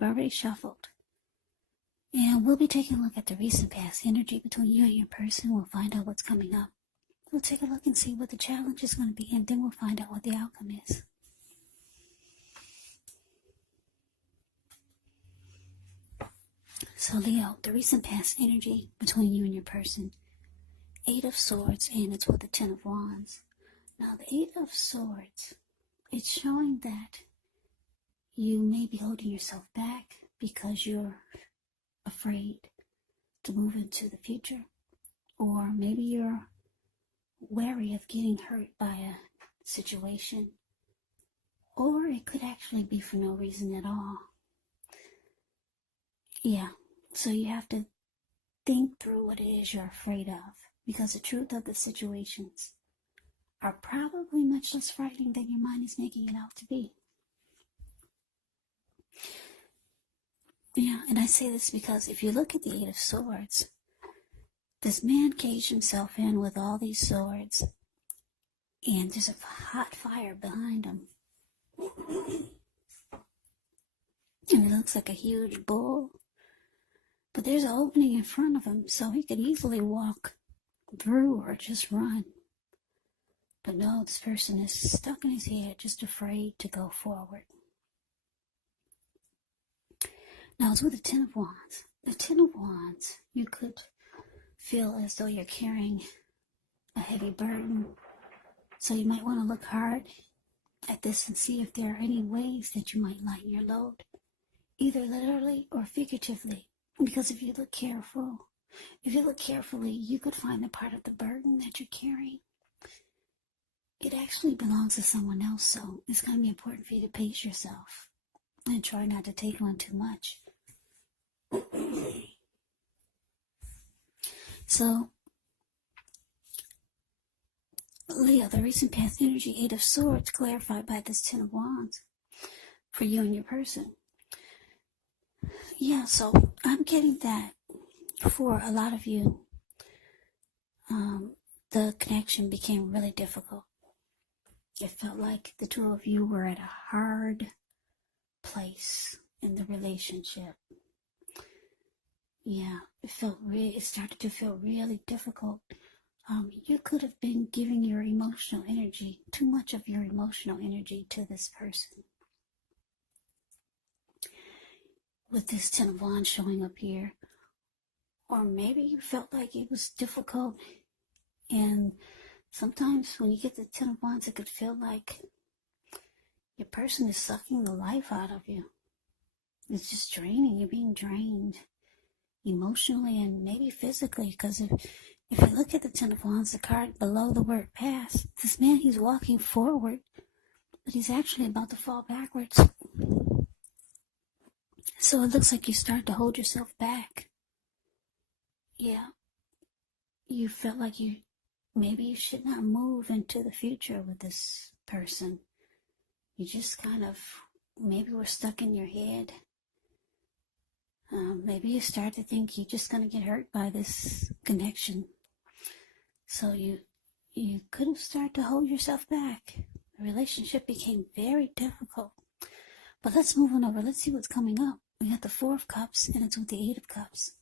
I've already shuffled. And we'll be taking a look at the recent past energy between you and your person. We'll find out what's coming up. We'll take a look and see what the challenge is going to be, and then we'll find out what the outcome is. So Leo, the recent past energy between you and your person. 8 of Swords, and it's with the 10 of Wands. Now the 8 of Swords, it's showing that you may be holding yourself back because you're afraid to move into the future, or maybe you're wary of getting hurt by a situation, or it could actually be for no reason at all. Yeah, so you have to think through what it is you're afraid of, because the truth of the situations are probably much less frightening than your mind is making it out to be. Yeah, and I say this because if you look at the 8 of Swords, this man caged himself in with all these swords, and there's a hot fire behind him. And it looks like a huge bull, but there's an opening in front of him, so he could easily walk through or just run. But no, this person is stuck in his head, just afraid to go forward. Now it's with the 10 of Wands. The 10 of Wands, you could feel as though you're carrying a heavy burden. So you might want to look hard at this and see if there are any ways that you might lighten your load, either literally or figuratively. Because if you look carefully, you could find the part of the burden that you're carrying. It actually belongs to someone else, so it's going to be important for you to pace yourself and try not to take on too much. So, Leo, the recent past energy, 8 of Swords, clarified by this 10 of Wands for you and your person. Yeah, so I'm getting that for a lot of you, the connection became really difficult. It felt like the two of you were at a hard place in the relationship. Yeah, it started to feel really difficult. You could have been giving your emotional energy, too much of your emotional energy to this person. With this 10 of Wands showing up here. Or maybe you felt like it was difficult, and sometimes when you get the 10 of Wands, it could feel like your person is sucking the life out of you. It's just draining. You're being drained emotionally and maybe physically, because if you look at the 10 of Wands, the card below the word pass, this man, he's walking forward, but he's actually about to fall backwards. So it looks like you start to hold yourself back. Yeah. You felt like maybe you should not move into the future with this person. You just kind of, maybe were stuck in your head. Maybe you start to think you're just going to get hurt by this connection. So you could have started to hold yourself back. The relationship became very difficult. But let's move on over. Let's see what's coming up. We got the 4 of Cups, and it's with the 8 of Cups.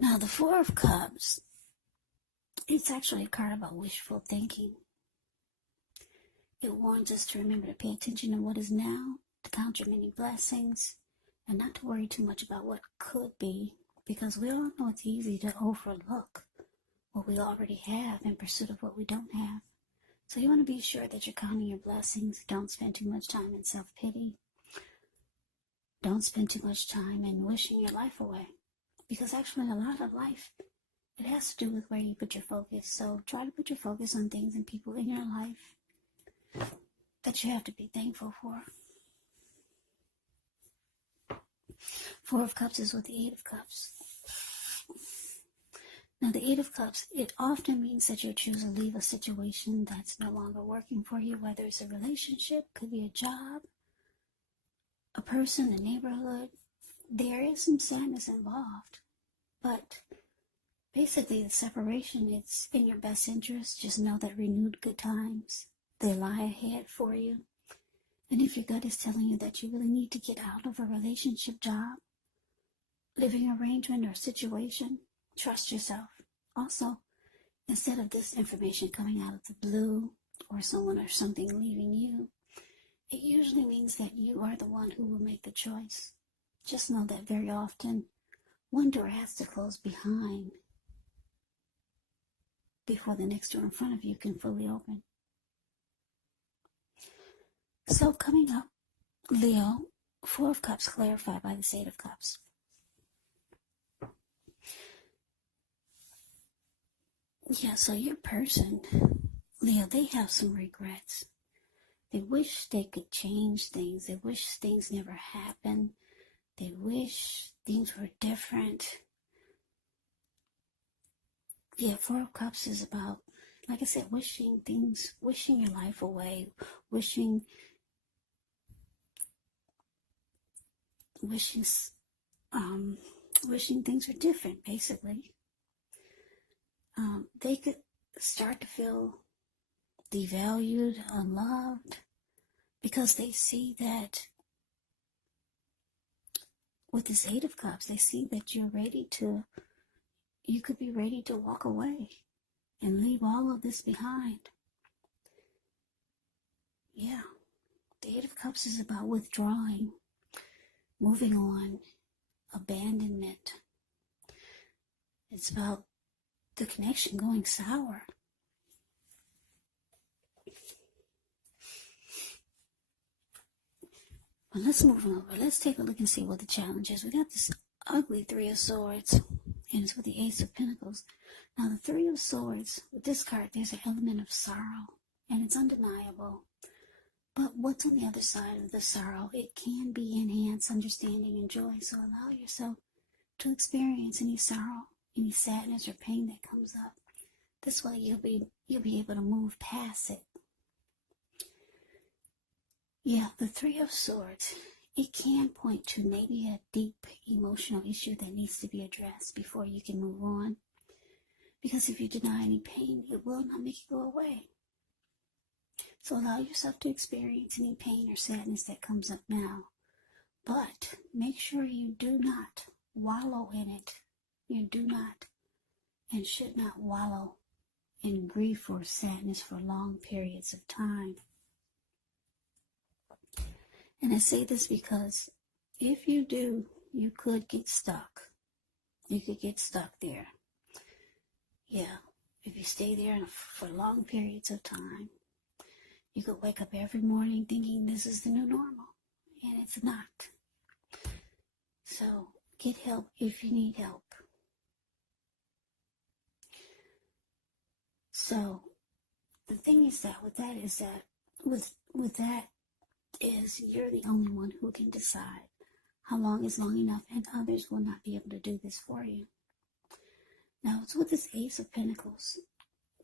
Now, the 4 of Cups, it's actually a card about wishful thinking. It warns us to remember to pay attention to what is now, to count your many blessings, and not to worry too much about what could be, because we all know it's easy to overlook what we already have in pursuit of what we don't have. So you want to be sure that you're counting your blessings. Don't spend too much time in self-pity. Don't spend too much time in wishing your life away, because actually a lot of life, it has to do with where you put your focus. So try to put your focus on things and people in your life that you have to be thankful for. 4 of Cups is with the 8 of Cups. Now the 8 of Cups, it often means that you choose to leave a situation that's no longer working for you, whether it's a relationship, could be a job, a person, a neighborhood. There is some sadness involved, but Basically, the separation, it's in your best interest. Just know that renewed good times, they lie ahead for you. And if your gut is telling you that you really need to get out of a relationship, job, living arrangement, or situation, trust yourself. Also, instead of this information coming out of the blue or someone or something leaving you, it usually means that you are the one who will make the choice. Just know that very often, one door has to close behind before the next door in front of you can fully open. So coming up, Leo, Four of Cups clarified by the Eight of Cups. Yeah, so your person, Leo, they have some regrets. They wish they could change things. They wish things never happened. They wish things were different. Yeah, Four of Cups is about, like I said, wishing your life away, wishing things were different, basically. They could start to feel devalued, unloved, because they see that with this Eight of Cups, they see that you could be ready to walk away and leave all of this behind. Yeah, the Eight of Cups is about withdrawing, moving on, abandonment. It's about the connection going sour. Well, let's move on over. Let's take a look and see what the challenge is. We got this ugly Three of Swords, and it's with the Ace of Pentacles. Now, the Three of Swords, with this card, there's an element of sorrow, and it's undeniable. But what's on the other side of the sorrow? It can be enhanced understanding and joy. So allow yourself to experience any sorrow, any sadness or pain that comes up. This way you'll be able to move past it. Yeah, the Three of Swords, it can point to maybe a deep emotional issue that needs to be addressed before you can move on. Because if you deny any pain, it will not make it go away. So allow yourself to experience any pain or sadness that comes up now. But make sure you do not wallow in it. You do not and should not wallow in grief or sadness for long periods of time. And I say this because if you do, you could get stuck. You could get stuck there. Yeah, if you stay there for long periods of time, you could wake up every morning thinking this is the new normal, and it's not. So get help if you need help. So the thing is that with that is you're the only one who can decide how long is long enough, and others will not be able to do this for you. Now it's with this Ace of Pentacles.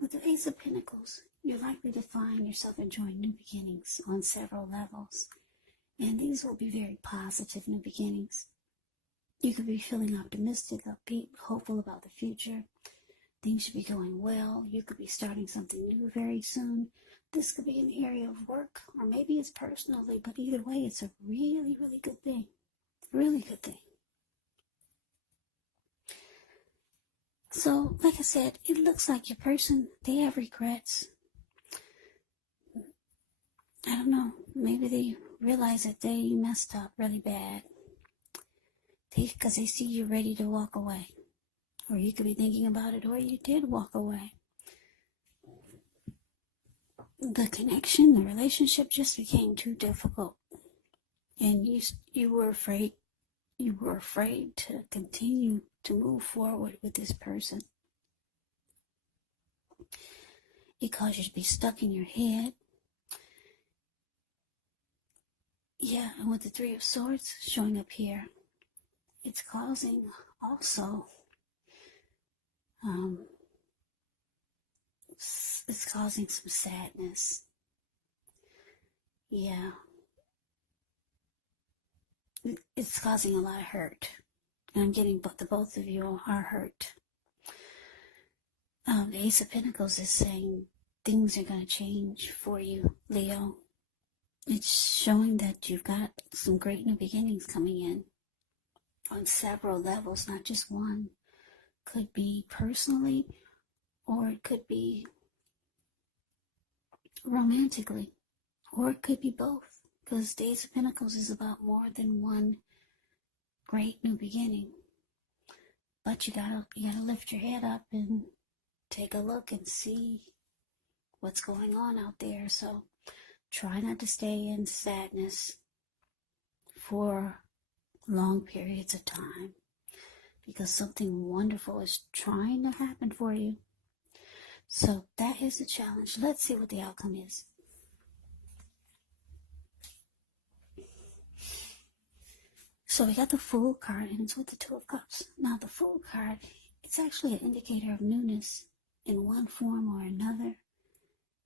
With the Ace of Pentacles, you're likely to find yourself enjoying new beginnings on several levels. And these will be very positive new beginnings. You could be feeling optimistic, upbeat, hopeful about the future. Things should be going well. You could be starting something new very soon. This could be an area of work, or maybe it's personally, but either way, it's a really, really good thing. Really good thing. So, like I said, it looks like your person, they have regrets. I don't know, maybe they realize that they messed up really bad. Because they see you ready to walk away. Or you could be thinking about it, or you did walk away. The connection, the relationship just became too difficult. And you were afraid to continue to move forward with this person. It caused you to be stuck in your head. Yeah, and with the Three of Swords showing up here, it's causing also, it's causing some sadness. Yeah. It's causing a lot of hurt. And I'm getting, but the both of you are hurt. The Ace of Pentacles is saying things are going to change for you, Leo. It's showing that you've got some great new beginnings coming in on several levels, not just one. Could be personally, or it could be romantically, or it could be both, because the Ace of Pentacles is about more than one great new beginning. But you gotta lift your head up and take a look and see what's going on out there. So try not to stay in sadness for long periods of time, because something wonderful is trying to happen for you. So that is the challenge. Let's see what the outcome is. So we got the Fool card, and it's with the Two of Cups. Now the Fool card, it's actually an indicator of newness in one form or another.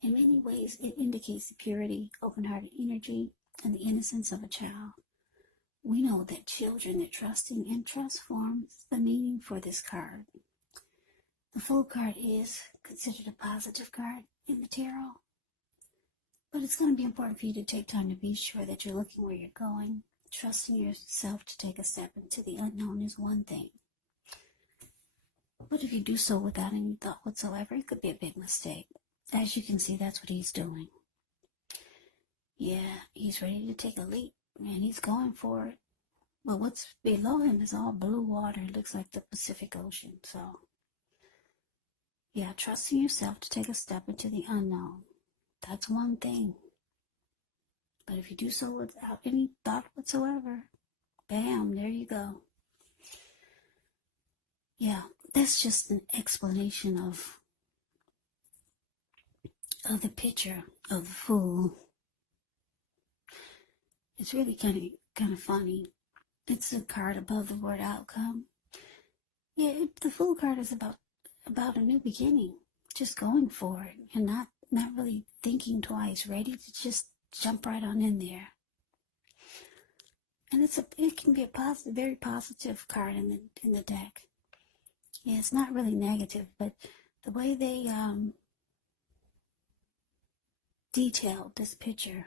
In many ways, it indicates the purity, open-hearted energy, and the innocence of a child. We know that children are trusting, and trust forms the meaning for this card. The Fool card is considered a positive card in the tarot, but it's going to be important for you to take time to be sure that you're looking where you're going. Trusting yourself to take a step into the unknown is one thing, but if you do so without any thought whatsoever, it could be a big mistake. As you can see, that's what he's doing. Yeah, he's ready to take a leap, and he's going for it. But what's below him is all blue water. It looks like the Pacific Ocean. So, yeah, trusting yourself to take a step into the unknown. That's one thing. But if you do so without any thought whatsoever, bam, there you go. Yeah, that's just an explanation of the picture of the Fool. It's really kind of funny. It's a card above the word outcome. Yeah, the Fool card is about a new beginning, just going for it and not really thinking twice, ready to just jump right on in there. And it can be a positive, very positive card in the deck. Yeah, it's not really negative, but the way they detailed this picture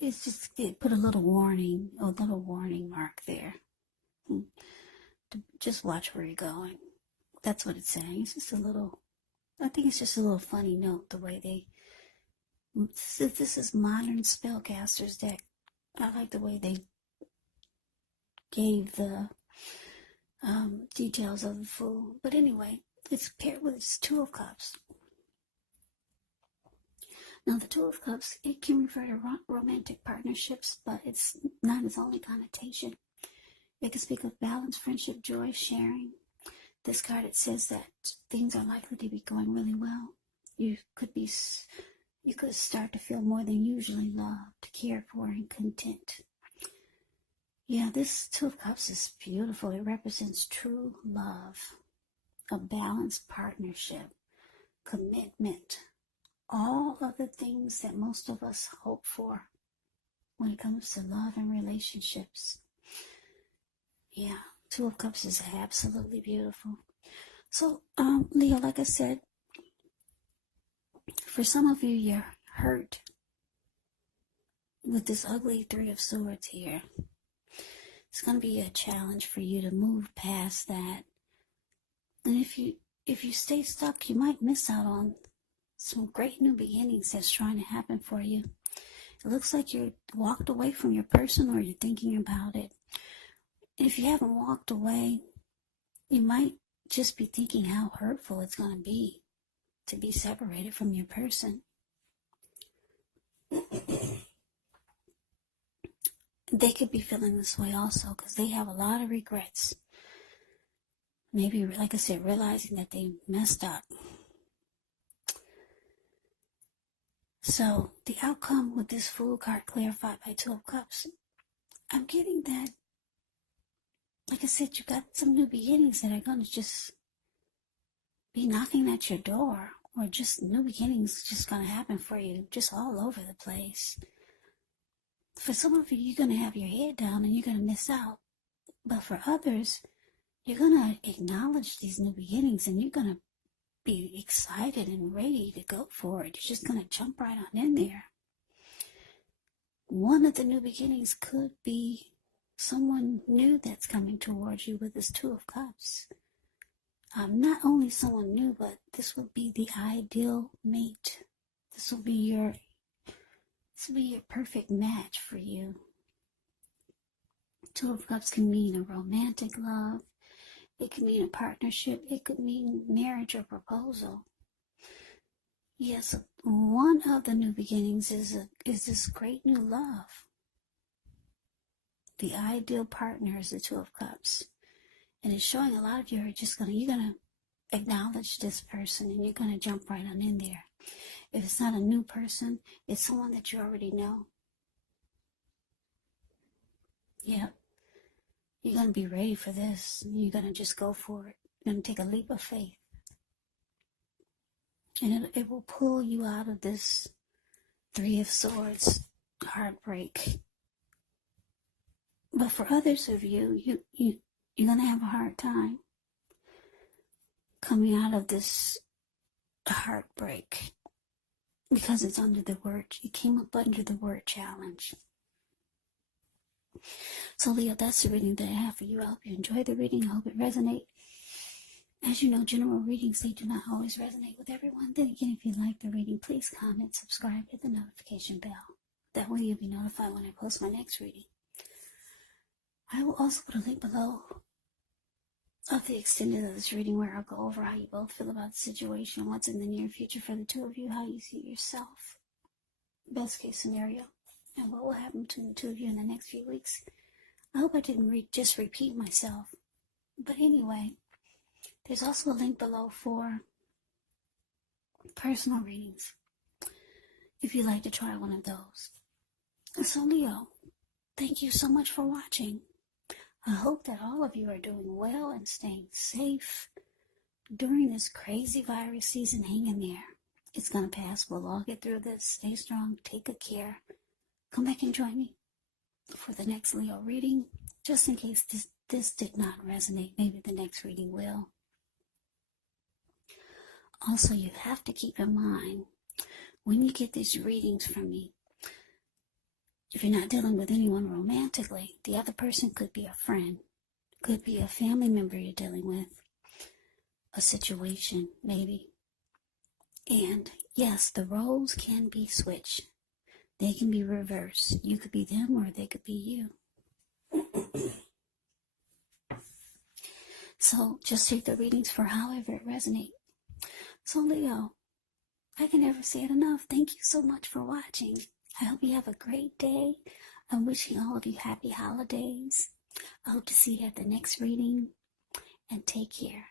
is just, it put a little warning mark there. Just watch where you're going. That's what it's saying. It's just I think it's just a little funny note, the way this is modern spellcasters deck. I like the way they gave the details of the Fool. But anyway, it's paired with its Two of Cups. Now the Two of Cups, it can refer to romantic partnerships, but it's not its only connotation. It can speak of balance, friendship, joy, sharing. This card, it says that things are likely to be going really well. You could start to feel more than usually loved, cared for, and content. Yeah, this Two of Cups is beautiful. It represents true love, a balanced partnership, commitment, all of the things that most of us hope for when it comes to love and relationships. Yeah, Two of Cups is absolutely beautiful. So, Leo, like I said, for some of you, you're hurt with this ugly Three of Swords here. It's going to be a challenge for you to move past that. And if you stay stuck, you might miss out on some great new beginnings that's trying to happen for you. It looks like you're walked away from your person, or you're thinking about it. And if you haven't walked away, you might just be thinking how hurtful it's going to be separated from your person. They could be feeling this way also, because they have a lot of regrets. Maybe, like I said, realizing that they messed up. So the outcome with this Fool card clarified by Two of Cups, I'm getting that, like I said, you got some new beginnings that are going to just be knocking at your door, or just new beginnings just going to happen for you, just all over the place. For some of you, you're going to have your head down and you're going to miss out. But for others, you're going to acknowledge these new beginnings, and you're going to be excited and ready to go for it. You're just going to jump right on in there. One of the new beginnings could be someone new that's coming towards you with this Two of Cups. Not only someone new, but this will be the ideal mate. This will be your perfect match for you. Two of Cups can mean a romantic love. It could mean a partnership. It could mean marriage or proposal. Yes, one of the new beginnings is this great new love. The ideal partner is the Two of Cups. And it's showing a lot of you are just you're gonna acknowledge this person and you're gonna jump right on in there. If it's not a new person, it's someone that you already know. Yep. You're gonna be ready for this. You're gonna just go for it. You're gonna take a leap of faith. And it will pull you out of this Three of Swords heartbreak. But for others of you, you're going to have a hard time coming out of this heartbreak because it's under the word, it came up under the word challenge. So Leo, that's the reading that I have for you. I hope you enjoy the reading. I hope it resonates. As you know, general readings, they do not always resonate with everyone. Then again, if you like the reading, please comment, subscribe, hit the notification bell. That way you'll be notified when I post my next reading. I will also put a link below of the extended of this reading where I'll go over how you both feel about the situation, what's in the near future for the two of you, how you see yourself, best case scenario, and what will happen between the two of you in the next few weeks. I hope I didn't just repeat myself. But anyway, there's also a link below for personal readings if you'd like to try one of those. So Leo, thank you so much for watching. I hope that all of you are doing well and staying safe during this crazy virus season. Hang in there. It's going to pass. We'll all get through this. Stay strong. Take good care. Come back and join me for the next Leo reading. Just in case this did not resonate, maybe the next reading will. Also, you have to keep in mind, when you get these readings from me, if you're not dealing with anyone romantically, the other person could be a friend, could be a family member you're dealing with, a situation, maybe. And yes, the roles can be switched. They can be reversed. You could be them or they could be you. So just take the readings for however it resonates. So Leo, I can never say it enough. Thank you so much for watching. I hope you have a great day. I'm wishing all of you happy holidays. I hope to see you at the next reading. And take care.